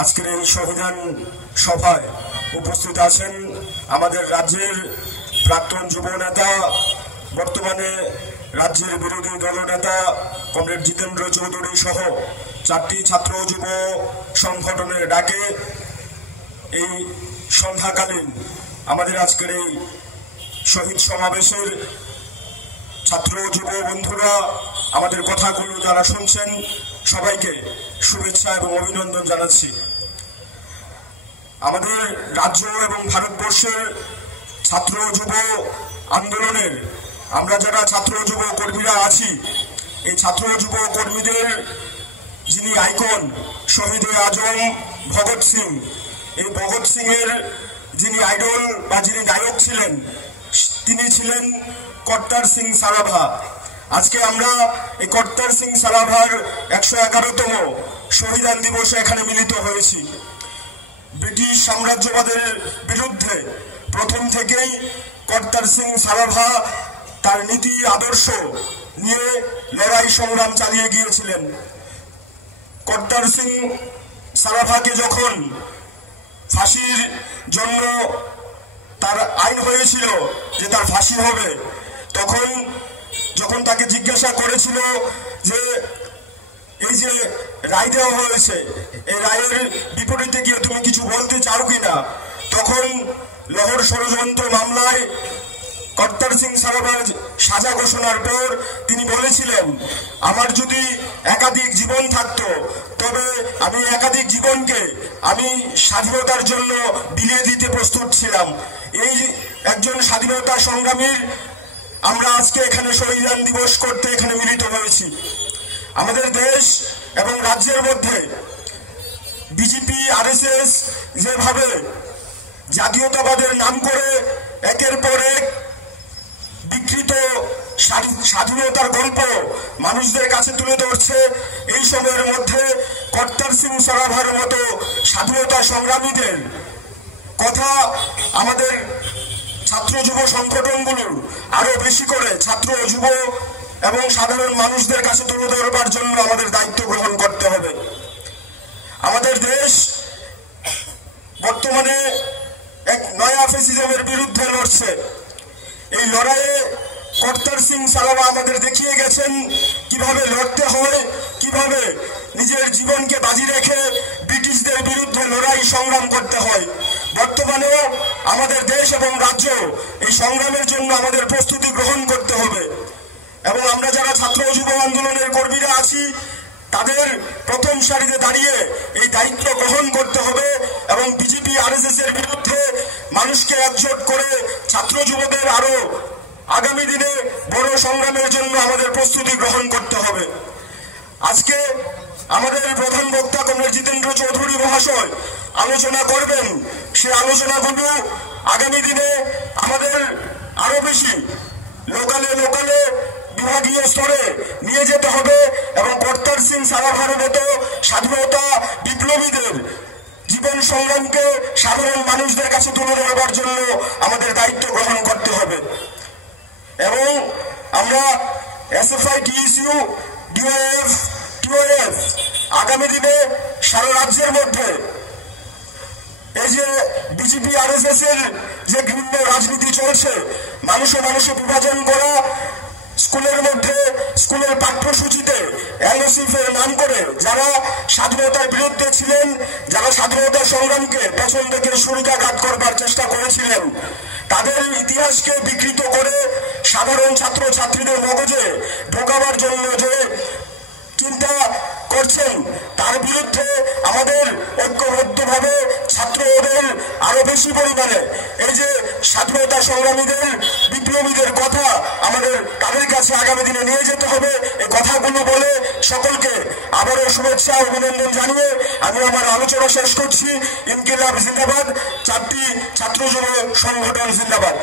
আজকের এই সংবিধান সভায় উপস্থিত আছেন আমাদের রাজ্যের প্রাক্তন যুব নেতা, বর্তমানে রাজ্যের বিরোধী দলনেতা কমরেড জিতেন্দ্র চৌধুরী সহ 4টি ছাত্র যুব সংগঠনের ডাকে এই সন্ধ্যাকালীন আমাদের আজকের এই শহীদ সমাবেশের ছাত্র যুব বন্ধুরা আমাদের কথাগুলো যারা শুনছেন সবাইকে শুভেচ্ছা এবং অভিনন্দন জানাচ্ছি। আমাদের রাজ্য এবং ভারতবর্ষের ছাত্র যুব আন্দোলনের আমরা যারা ছাত্র যুব কর্মীরা আছি, এই ছাত্র যুব কর্মীদের যিনি আইকন শহীদ আজম ভগৎ সিং, এই ভগৎ সিং এর যিনি আইডল বা যিনি নায়ক ছিলেন তিনি ছিলেন কর্তার সিং সারাভা। আজকে আমরা এই কর্তার সিং সারাভার 111তম শহীদান দিবসে এখানে মিলিত হয়েছি। ব্রিটিশ সাম্রাজ্যবাদের বিরুদ্ধে প্রথম থেকেই কর্তার সিং সারাভা তার নীতি আদর্শ নিয়ে লড়াই সংগ্রাম চালিয়ে গিয়েছিলেন। কর্তার সিং সারাভাকে যখন ফাঁসির জন্য তার আইন হয়েছিল যে তার ফাঁসি হবে, তখন যখন তাকে জিজ্ঞাসা করেছিল যে এই যে রায় দেওয়া হয়েছে এই রায়ের বিপরীতে গিয়ে তুমি কিছু বলতে চাও কিনা, তখন লাহোর ষড়যন্ত্র মামলায় কর্তার সিং সারাভার সাজা ঘোষণার পর তিনি বলেছিলেন, আমার যদি একাধিক জীবন থাকতো তবে আমি একাধিক জীবনকে আমি স্বাধীনতার জন্য বিলিয়ে দিতে প্রস্তুত ছিলাম। এই একজন স্বাধীনতা সংগ্রামীর আমরা আজকে এখানে শহীদান দিবস করতে এখানে মিলিত হয়েছি। আমাদের দেশ এবং রাজ্যের মধ্যে বিজেপি আরএসএস যেভাবে জাতীয়তাবাদের নাম করে একের পর এক বিকৃত স্বাধীনতার গল্প মানুষদের কাছে তুলে ধরছে, এই সময়ের মধ্যে কর্তার সিং সারাভার মতো স্বাধীনতা সংগ্রামীদের কথা আমাদের ছাত্র যুব সংগঠনগুলোর আরো বেশি করে ছাত্র যুব এবং সাধারণ মানুষদের কাছে তুলে ধরবার জন্য আমাদের দায়িত্ব গ্রহণ করতে হবে। আমাদের দেশ বর্তমানে এক নয়া ফ্যাসিজমের বিরুদ্ধে লড়ছে। এই লড়াইয়ে কর্তার সিং সারাভা আমাদের দেখিয়ে গেছেন কিভাবে লড়তে হয়, কিভাবে নিজের জীবনকে বাজি রেখে ব্রিটিশদের বিরুদ্ধে লড়াই সংগ্রাম করতে হয়। বর্তমানেও আমাদের দেশ এবং রাজ্য এই সংগ্রামের জন্য আমাদের প্রস্তুতি গ্রহণ করতে হবে এবং আমরা যারা ছাত্র যুব আন্দোলনের কর্মীরা আছি তাদের প্রথম সারিতে দাঁড়িয়ে এই দায়িত্ব গ্রহণ করতে হবে এবং বিজেপি আরএসএস এর বিরুদ্ধে মানুষকে একজোট করে ছাত্র যুবদের আরো আগামী দিনে বড় সংগ্রামের জন্য আমাদের প্রস্তুতি গ্রহণ করতে হবে। আজকে আমাদের প্রধান বক্তা কমরেড জিতেন্দ্র চৌধুরী মহাশয় আলোচনা করবেন। সে আলোচনাগুলো আগামী দিনে আমাদের আরো বেশি লোকালে বিভাগীয় স্তরে নিয়ে যেতে হবে এবং কর্তার সিং সারাভার মতো স্বাধীনতা বিপ্লবীদের জীবন সংগ্রামকে সাধারণ মানুষদের কাছে তুলে ধরবার জন্য আমাদের দায়িত্ব গ্রহণ করতে হবে। এবং আমরা এসএফআই, টিএসইউ, ডিওএফ, টিওএফ আগামী দিনে সারা রাজ্যের মধ্যে এই যে বিজেপি আরএসএস এর যে ঘৃণ্য রাজনীতি চলছে, মানুষে বিভাজন করা, স্কুলের মধ্যে স্কুলের পাঠ্যসূচিতে এনওসিএফ এর নাম করে যারা স্বাধীনতার বিরুদ্ধে ছিলেন, যারা স্বাধীনতা সংগ্রামকে পেছন থেকে ছুরিকাঘাত করবার চেষ্টা করেছিলেন, তাদের ইতিহাসকে বিকৃত করে সাধারণ ছাত্র ছাত্রীদের মগজে ঢোকাবার জন্য যে চিন্তা করছেন তার বিরুদ্ধে আমাদের ঐক্যবদ্ধভাবে ছাত্রদের আরো বেশি পরিমাণে এই যে স্বাধীনতা সংগ্রামীদের বিপ্লবীদের কথা আমাদের তাদের কাছে আগামী দিনে নিয়ে যেতে হবে। এই কথাগুলো বলে সকলকে আবারও শুভেচ্ছা অভিনন্দন জানিয়ে আমি আমার আলোচনা শেষ করছি। ইনকিলাব জিন্দাবাদ, 4টি ছাত্র যুব সংগঠন জিন্দাবাদ।